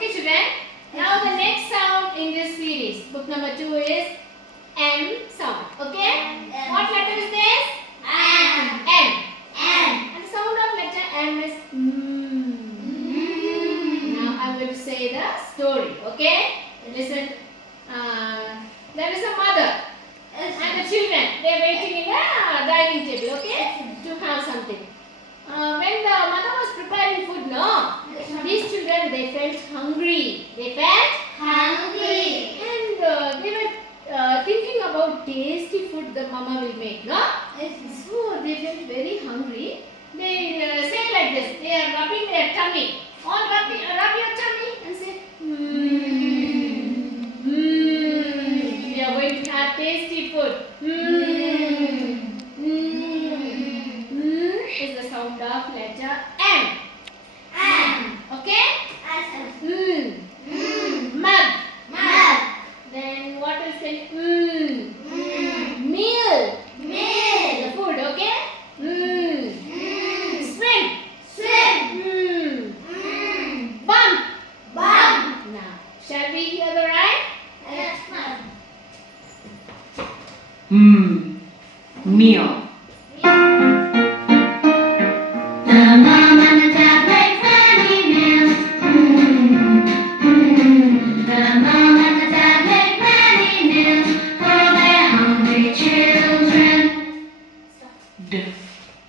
Okay, children. Now the next sound in this series, book number 2 is M sound. Okay? What letter is this? M. And the sound of letter M is Now I am going to say the story. Okay? Listen. There is a mother and the children. They are waiting in the dining table. Okay? To have something. When the mother was preparing food, these children, they felt hungry. And they were thinking about tasty food the mama will make, So they felt very hungry. They say like this. They are rubbing their tummy. All rub your tummy and say, We are going to have tasty food. Is the sound of letter M. Okay? Mug. Then what else can Meal. The food, okay? Swim. Bump. Now, shall we hear the rhyme? Meal.